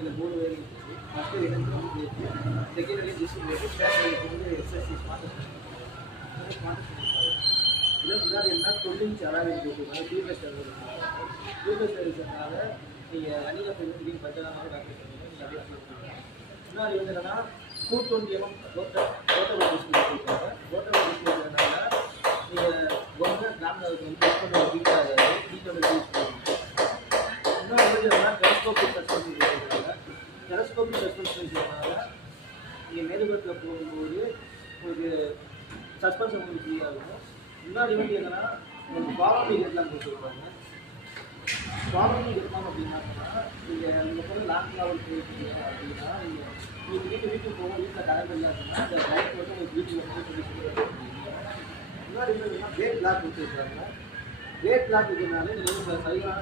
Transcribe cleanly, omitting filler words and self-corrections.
இதில் 3 வேரியன்ட் இருக்குது. First variant வந்து brake, second variant disc brake, third variant வந்து எஸ்எஸ்சி ஸ்மார்ட் ஸ்மார்ட் இதில் முன்னாடி என்ன 12 இன்ச் அலாய் போட்டுருக்காங்க. டியூப்லெஸ் டியூப்லெஸ் சர்வீஸ்னால நீங்கள் ரன்னிங் அப் வந்து பட்ஜெட்டாக பேக்கேஜ் பண்ணுவீங்க. நீங்கள் அப்படியே பண்ணுவீங்க. முன்னாடி வந்து என்னன்னா 220 mm ரோட்டபிள் டிஸ்பிளே கொடுத்தாங்க. ரோட்டபிள் டிஸ்பிளே இருக்கிறதுனால நீங்கள் ஒன்று கிராமில் வந்து யூஸ் பண்ண ஹீட் ஆகாது, ஹீட்டோட யூஸ் பண்ணுவீங்க. இன்னொரு வந்து என்னன்னா டெலஸ்கோபிக் சஸ்பென்ஷன் கொடுத்துருக்காங்க. டெலஸ்கோபிக் சஸ்பென்ஷன் இருக்கிறதுனால நீங்கள் மேலுபுறத்தில் போகும்போது உங்களுக்கு சஸ்பென்ஷன் உங்களுக்கு ஃப்ரீயாக இருக்கும். முன்னாடி வந்து என்னன்னா உங்களுக்கு ஃபார்மிங் ஹெட்லாம் கொடுத்துருப்பாங்க. ஃபார்மிங் ஹெட்லாம் அப்படின்னா நீங்கள் போய் லாங் ட்ராவல் போயிருக்கீங்க அப்படின்னா நீங்கள் வீட்டுக்கு போகும், வீட்டில் கரண்ட் இல்லை அப்படின்னா அந்த லைட் வந்து உங்களுக்கு வீட்டுக்கு வந்து சொல்லி முன்னாடி வந்து கேட் லாக் கொடுத்துருக்காங்க. கேட் லாக் இருக்கிறதுனால நீங்கள் வந்து சரியான